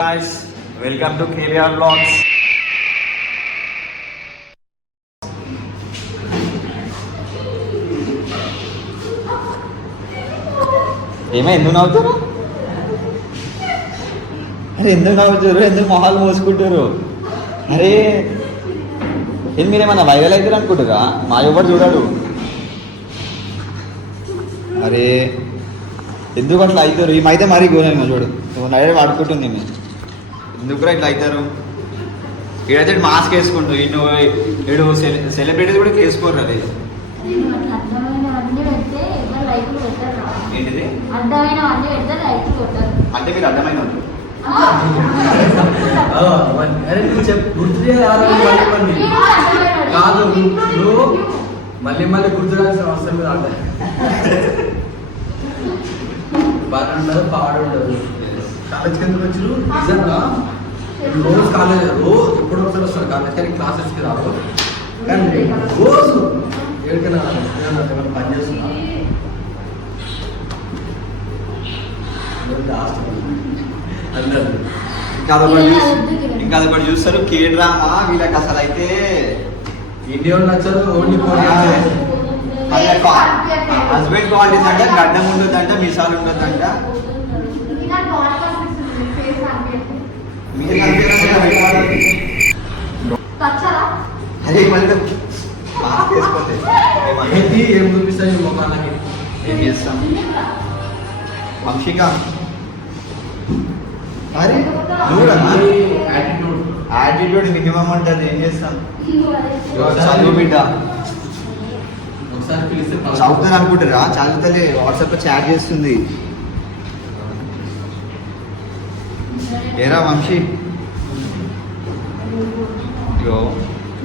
Guys, welcome to KVR Vlogs. ఏమో ఎందుకు నవ్వుతారు? అరే ఎందుకు నవ్వుతారు? ఎందుకు మొహాలు మోసుకుంటారు? అరే ఏం మీరేమన్నా వైరల్ అవుతారు అనుకుంటారా? మా ఎవరు చూడాడు. అరే ఎందుకు అట్లా అవుతారు? ఈమైతే మరీ గోనమ్మా చూడు, నైట్ వాడుకుంటుంది మేము. ఎందుకు ఇట్లా అవుతారు? ఈడైతే మాస్క్ వేసుకుంటారు, ఈడు సెలబ్రిటీస్ కూడా వేసుకోరు. అది ఏంటిది అంటే మీరు అర్థమైన కాదు, మళ్ళీ మళ్ళీ గుర్తు రాల్సిన అవసరం మీద ఆడ బాగా ఉండదు, పాడు ఉండదు. కాలేజ్కి ఎందుకు వచ్చారు? నిజంగా రోజు కాలేజ్ రోజు ఎప్పుడు ఒకసారి వస్తారు కాలేజ్, కానీ క్లాసెస్కి రావు. కానీ రోజు ఎక్కడికైనా పని చేస్తున్నా అందరు ఇంకా అదొకటి చూస్తారు. కే డ్రామా వీళ్ళకి అసలు అయితే ఇండియా నచ్చదు. ఓన్లీ హస్బెండ్ క్వాలిటీస్ అంటే గడ్డం ఉండొద్దంట, మిసాలు ఉండొద్దంట. అదే మళ్ళీ మాస్క్ వేసుకోతే ఏం చూపిస్తాయి మొఖాలకి? ఏం చేస్తాం వంశిక? అరే యాటిట్యూడ్ మినిమం ఉంటుంది. ఏం చేస్తాం? చదువు బిడ్డ ఒకసారి పిలిస్తే చదువుతాను అనుకుంటారా? చదువుతలే, వాట్సాప్ లో చాట్ చేస్తుంది. ఏరా వంశీ, ఇగో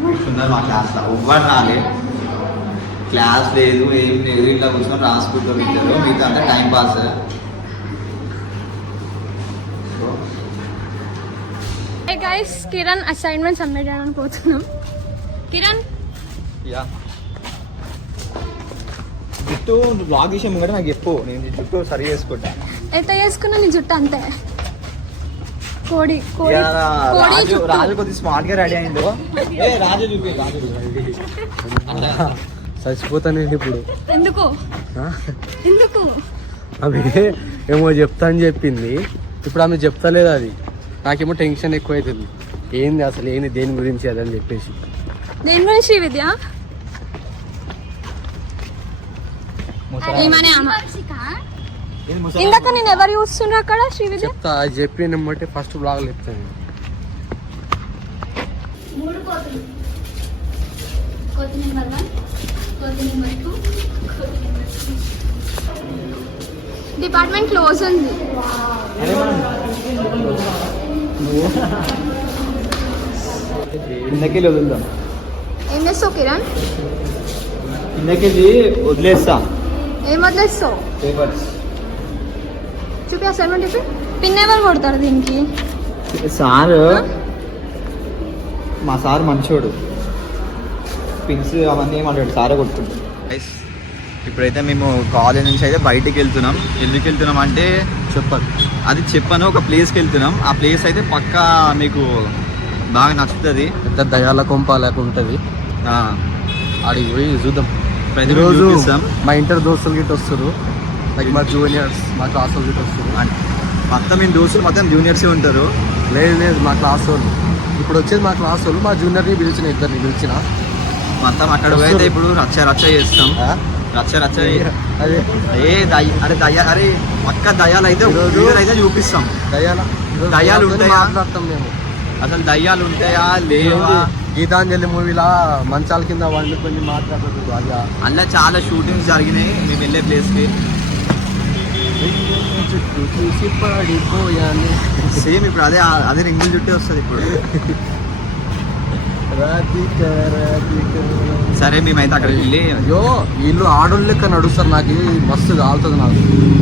కూర్చున్నారు మా క్లాస్లో. ఎవ్వరు రాలే, క్లాస్ లేదు, ఏం లేదు, ఇట్లా కూర్చొని రాసుకుంటారు ఇద్దరు. మిగతా అంతా time pass. Hey guys, Kiran assignment submit చేయడానికి పోతున్నాం. కిరణ్ యా జుట్టు బ్లాగ్ విషయం కూడా నాకు చెప్పు, నేను జుట్టు సరి చేసుకుంటా. ఎంత చేసుకున్నా నీ జుట్టు అంతే. కోడి రాజు రాజు కొద్దిగా స్మార్ట్ గా రెడీ అయిందో. ఏ రాజు చూపి, రాజు చచ్చిపోతాను నేను ఇప్పుడు. ఎందుకు ఎందుకు? ఆమె ఏమో చెప్తా అని చెప్పింది, ఇప్పుడు ఆమె చెప్తలేదు. అది నాకేమో టెన్షన్ ఎక్కువ అవుతుంది. ఏంది అసలు, ఏంది, దేని గురించి అదని చెప్పేసి. దేని గురించి? శ్రీవిద్య ఏమనే ఇందాక నేను ఎవరు చూస్తుండ్రు అక్కడ? శ్రీవిద్య చెప్తా, అది చెప్పిన బట్టి ఫస్ట్ బ్లాగ్ చెప్తాను. డిపార్ట్మెంట్ క్లోజ్ ఉంది. కిందకెళ్ళి వదులుదాం. ఏం చేస్తావు కిరణ్? కిందకెళ్ళి వదిలేస్తా. ఏం వదిలేస్తావు? పేపర్స్ చూపి అసైన్మెంట్ చూపి. పిన్ ఎవరు కొడతారు దీనికి? సార్, మా సార్ మంచోడు, పిన్స్ అవన్నీ ఏమంటాడు, సారే కొట్టుకుంటాడు. ఇప్పుడైతే మేము కాలేజ్ నుంచి అయితే బయటికి వెళ్తున్నాం. ఎందుకు వెళ్తున్నాం అంటే చెప్పదు, అది చెప్పను. ఒక ప్లేస్కి వెళ్తున్నాం. ఆ ప్లేస్ అయితే పక్కా మీకు బాగా నచ్చుతుంది. పెద్ద దయాల కొంప లేక ఉంటుంది. ఆడికి పోయి చూద్దాం. ప్రతిరోజు మా ఇంటర్ దోస్తులు గిట్ట వస్తారు, లైక్ మా జూనియర్స్, మా క్లాస్ వాళ్ళు గిట్ట వస్తారు. మొత్తం మీ దోస్తులు మొత్తం జూనియర్సే ఉంటారు. లేదు లేదు, మా క్లాస్ వాళ్ళు. ఇప్పుడు వచ్చేది మా క్లాస్ వాళ్ళు. మా జూనియర్ని పిలిచిన, ఇద్దరిని పిలిచిన. మొత్తం అక్కడ పోయితే ఇప్పుడు రచ్చ చేస్తాం. రచ్చ అదే అరే అరే పక్క దయాలు అయితే అయితే చూపిస్తాం. దయాలు ఉంటాయా? మాట్లాడతాం మేము. అసలు దయ్యాలు ఉంటాయా లేవా? గీతాంజలి మూవీలా మంచాల కింద వండుకొని మాట్లాడుతుంది. అలా చాలా షూటింగ్స్ జరిగినాయి మేము వెళ్ళే ప్లేస్కి. చూసి పడిపోయాను. సేమ్ ఇప్పుడు అదే రింగుల చుట్టే వస్తుంది ఇప్పుడు. సరే మేమైతే అక్కడికి వెళ్ళి, అయ్యో వీళ్ళు ఆడోళ్ళు లెక్క నడుస్తారు. నాకు మస్తు కాలుతుంది. నాకు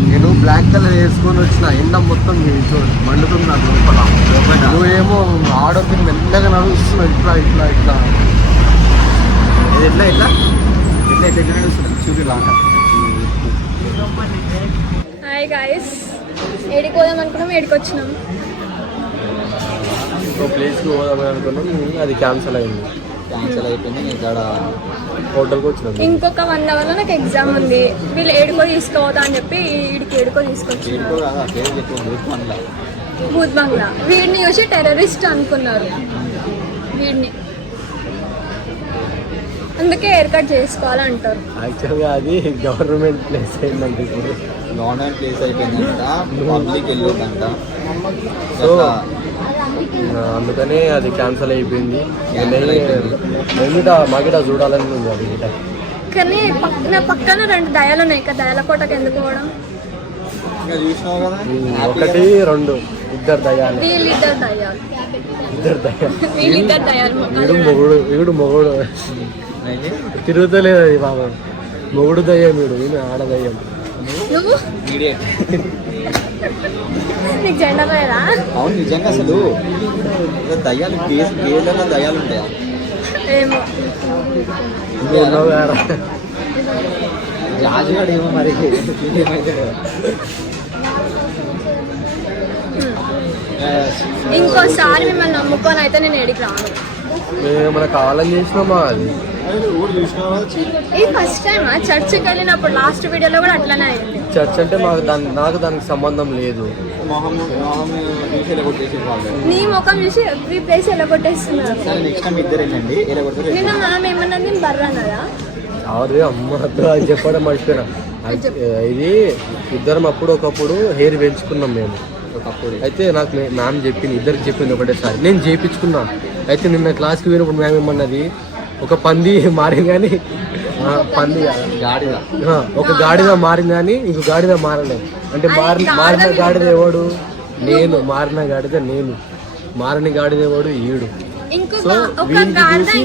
నేను బ్లాక్ కలర్ వేసుకొని వచ్చిన, ఎండ మొత్తం మండుతుంది నాకు లోపల. నువ్వేమో ఆడోళ్ళకి మెల్లగా నడుస్తున్నావు, ఇట్లా ఇట్లా ఇట్లా ఎట్లా ఎట్లా ఎట్లా ఎట్లా ఎట్లా నడుస్తుంది చూపిలా. హాయ్ గాయస్, ఏడికి పోదాం అనుకున్నాం, ఏడికి వచ్చినాం. ఒక ప్లేస్కి పోదామని అనుకున్నాం, అది క్యాన్సిల్ అయింది. క్యాన్సిల్ అయిపోయింది. ఇక్కడ హోటల్కి వచ్చినాం. ఇంకొక 1 hourలో నాకు ఎగ్జామ్ ఉంది. వీళ్ళు ఏడుకో తీసుకోవద్దా అని చెప్పి వీడికి ఏడుకో తీసుకొచ్చి తీరుకో కదా పేరు చెప్పింది పనుల భూత్ బంగ్లా. వీడిని చూసి టెర్రరిస్ట్ అనుకున్నారు వీడిని, అందుకే హెయిర్ కట్ చేసుకోవాలంటారు. యాక్చువల్గా అది గవర్నమెంట్ ప్లేస్ అయిందంటే ఇప్పుడు గవర్నమెంట్ ప్లేస్ అయిపోయిందంట, పబ్లిక్ వెళ్ళొద్దంట. సో అందుకనే అది క్యాన్సిల్ అయిపోయింది. మాకిట చూడాలని ఉంది అది గిట. కానీ నా పక్కన 2 దయాలు ఉన్నాయి. ఇక దయాల కోటకి ఎందుకు పోవడం? ఇంకా చూసినావు కదా, 1 2 2 దయ్యాలు. వీళ్ళిద్దరు దయాలు, 2 దయ్యాలు. వీళ్ళిద్దరు దయాలు. వీడు మొగుడు తిరుగుతలేదు అది బాబా. మొగుడు దయ్యం వీడు, నేను ఆడదయ్యం. నువ్వు నీకు జెండర్ లేదా? అవును నిజంగా అసలు దయ్యాలు కేసులలో దయ్యాలు ఉంటాయా? ఏమో ఉన్నావు కదా. రాజుగాడు ఏమో మరి ఏమైతే ఇంకోసారి మిమ్మల్ని నమ్ముకొని అయితే నేను ఏడికి రాను. మేము ఏమైనా కావాలని చేసినామా? అది ఇది ఫస్ట్ టైం చర్చికి వెళ్ళినప్పుడు లాస్ట్ వీడియోలో కూడా అట్లనే అయింది. చర్చ్ అంటే నాకు దానికి సంబంధం లేదు. నీ ముఖం చూసి ఎవ్రీ ప్లేస్ ఎలా కొట్టేస్తున్నారు. నెక్స్ట్ టైం ఇద్దరు వెళ్ళండి. నిన్న మ్యామ్ ఏమన్నది? నేను బర్రా అన్నదా? అవరు అమ్మతో అది చెప్పడం మర్చిపోయినా. ఇది ఇద్దరం ఒకప్పుడు హెయిర్ పెంచుకున్నాం మేము ఒకప్పుడు. అయితే నాకు మ్యామ్ చెప్పింది, ఇద్దరికి చెప్పింది ఒకటేసారి. నేను చేయించుకున్నా. అయితే నిన్న క్లాస్కి పోయినప్పుడు మ్యామ్ ఏమన్నది, ఒక పంది మారింది కానీ పంది గాడిద, ఒక గాడిద మారింది కానీ ఇంకో గాడిద మారలేదు. అంటే మారిన గాడిద ఎవడు? నేను. మారిన గాడిద నేను, మారని గాడిద ఎవడు? ఈడు. సో వీళ్ళకి చూసి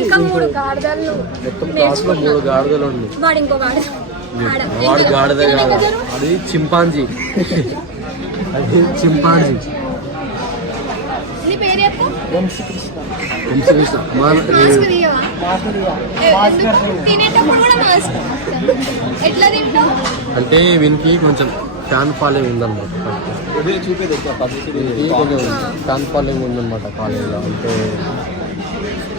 మొత్తం క్లాస్ లో 3 గాడిదలు ఉన్నాయి. వాడు గాడిద కాదు, అది చింపాంజీ. అది చింపాంజీ. అంటే వీనికి కొంచెం ఫ్యాన్ ఫాలోయింగ్ ఉందన్నమాట. కొంచెం ఫ్యాన్ ఫాలోయింగ్ ఉందన్నమాట కాలేజ్లో. అంటే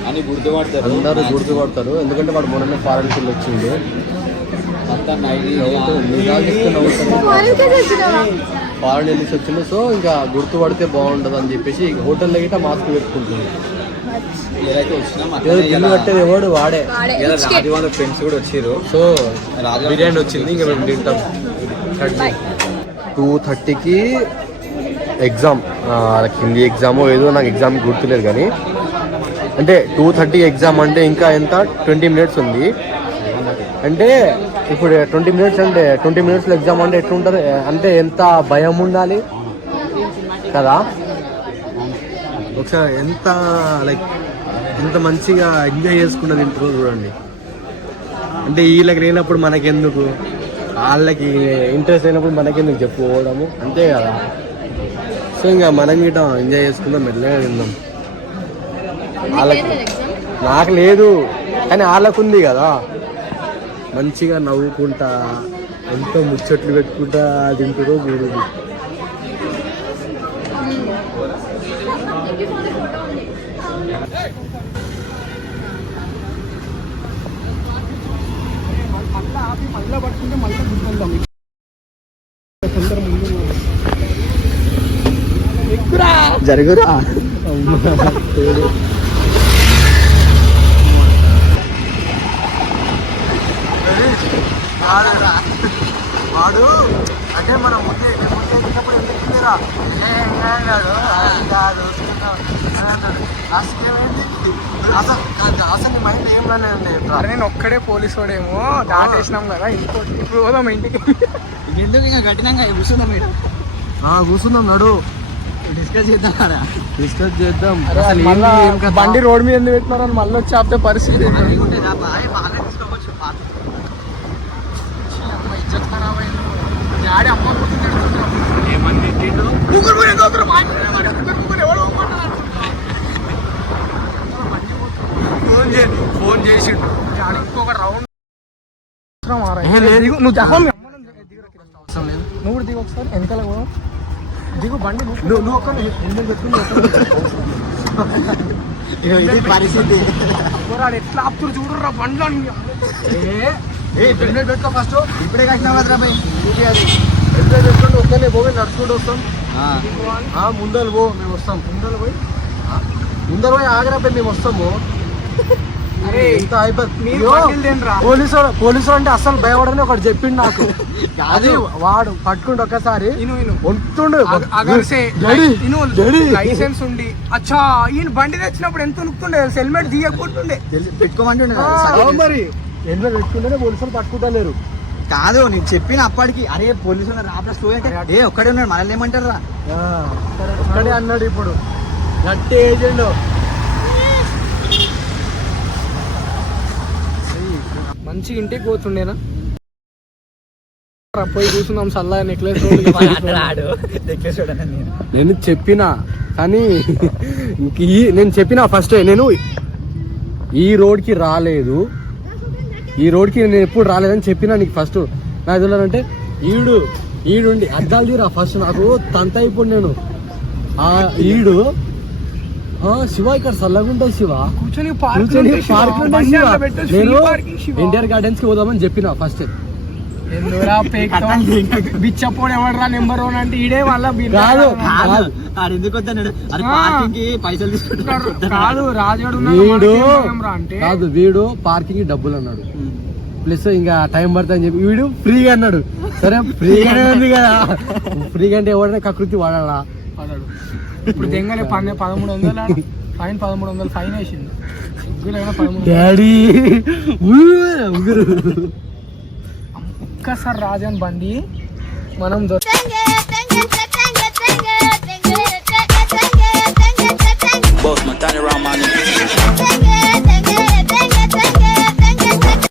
అని గుర్తుపడతారు, అందరూ గుర్తుపడతారు. ఎందుకంటే వాడు మొన్న ఫారెన్కి వెళ్ళి వచ్చింది. ఫారెన్ వెళ్ళి వచ్చింది. సో ఇంకా గుర్తుపడితే బాగుంటుంది అని చెప్పేసి హోటల్లో గిట్ట మాస్క్ పెట్టుకుంటుంది. కట్టేది ఎవడు? వాడే. రాజు వాళ్ళ ఫ్రెండ్స్ కూడా వచ్చారు. సో బిర్యానీ వచ్చింది, ఇంకా మేము తింటాం. 2:30కి ఎగ్జామ్, హిందీ ఎగ్జామో ఏదో నాకు ఎగ్జామ్ గుర్తులేదు కానీ, అంటే 2:30 ఎగ్జామ్ అంటే ఇంకా ఎంత 20 minutes ఉంది. అంటే ఇప్పుడు 20 minutes అంటే 20 minutesలో ఎగ్జామ్ అంటే ఎట్లుంటారు? అంటే ఎంత భయం ఉండాలి కదా. ఒకసారి ఎంత ఎంత మంచిగా ఎంజాయ్ చేసుకున్నది ఇంట్లో చూడండి. అంటే వీళ్ళకి లేనప్పుడు మనకెందుకు, వాళ్ళకి ఇంట్రెస్ట్ అయినప్పుడు మనకెందుకు చెప్పుకోవడము, అంతే కదా. సో ఇంకా మనం గిట్ట ఎంజాయ్ చేసుకుందాం, మెల్లగా తిందాం. వాళ్ళకి నాకు లేదు కానీ వాళ్ళకు ఉంది కదా. మంచిగా నవ్వుకుంటా ఎంతో ముచ్చట్లు పెట్టుకుంటా తింటారో చూడదు. జరుగురా వాడు అంటే మనం ముందే ఎక్కినప్పుడు ఎందుకుందిరా అసలు మైండ్ ఏం రాలేదండి. నేను ఒక్కడే పోలీసు వాడేమో దాటేసినాం కదా, ఇంకోటి ఇప్పుడు పోదాం ఇంటికి. ఎందుకు ఇంకా కఠినంగా కూర్చుందాం, మీరు కూర్చుందాం, నడు డిస్కస్ చేద్దాం. డిస్కస్ చేద్దాం. మళ్ళా బండి రోడ్ మీద ఎందుకు పెట్టినారని మళ్ళీ వచ్చి ఆపితే పరిస్థితి డాడీ అమ్మ ఫోన్ చేసిండు. ఇంకొక రౌండ్ నువ్వు జగం నువ్వు కూడా దిగు ఒకసారి వెనకాల పోదాం. దిగు బండి నువ్వు ఒక్క పెట్టుకుని ఇది పరిస్థితి. పోరాడు ఎట్లా ఆపుతురు చూడరా బండ్లో హెల్మెట్ పెట్టుకో ఫస్ట్. ఇప్పుడే కట్టినా కదరా భయ్ అది. హెల్మెట్ పెట్టుకుంటూ ఒక్కనే పోయి నడుచుకుంటూ వస్తాం. ముందర పో, మేము వస్తాం. ముందర పోయి ఆగరా పోయి మేము వస్తాము. అరే ఇంత అయిపోతుంది. మీరు బండిలు తినరా? పోలీసు అంటే అసలు భయపడని ఒకటి చెప్పిండు నాకు. అది వాడు పట్టుకుంటూ ఒక్కసారి వంటుండు లైసెన్స్ ఉండి అచ్చా ఈయన బండి తెచ్చినప్పుడు ఎంత ఉనుకుతుండే హెల్మెట్ తీయకుంటుండే పెట్టుకోమంటుండే మరి హెల్మెట్ పెట్టుకుంటేనే పోలీసులు పట్టుకుంటలేరు. కాదు నేను చెప్పిన అప్పటికి అరే పోలీసులు రాపల స్టోరీ అంటే ఏ ఒక్కడే ఉన్నాడు మనల్ని ఏమంటారా ఒక్కడే అన్నాడు. ఇప్పుడు గట్టి ఏజెంట్ మంచి ఇంటికి పోతుండేనా పోయి కూర్చున్నాం సల్లా నెక్లెస్ నేను చెప్పినా కానీ నేను చెప్పినా ఫస్ట్ నేను ఈ రోడ్కి రాలేదు, ఈ రోడ్కి నేను ఎప్పుడు రాలేదని చెప్పినా నీకు ఫస్ట్. నాకు తెలియాలంటే ఈడుండి అద్దాలు తీరా ఫస్ట్ నాకు తంత అయిపోయి నేను ఈడు శివ ఇక్కడ చల్లగుంటుంది శివ కూర్చొని పార్క్ నేను ఎన్టీఆర్ గార్డెన్స్ కి పోదామని చెప్పిన ఫస్ట్. బిచ్చపోడు ఎవడరా నెంబర్ 1 అంటే ఈడే మళ్ళా పైసలు తీసుకుంటారు. కాదు రాజాడు కాదు వీడు పార్కింగ్ డబ్బులు అన్నాడు, ప్లస్ ఇంకా టైం పడుతుంది అని చెప్పి వీడు ఫ్రీగా అన్నాడు. సరే ఫ్రీగానే ఉంది కదా, ఫ్రీగా అంటే ఎవడైనా కకృతి వాడాలా. ఇప్పుడు దెంగలే 1300 ఫైన్ 1300 ఫైన్ వేసింది. డాడీ ఒక్కసారి రాజాన్ బండి మనం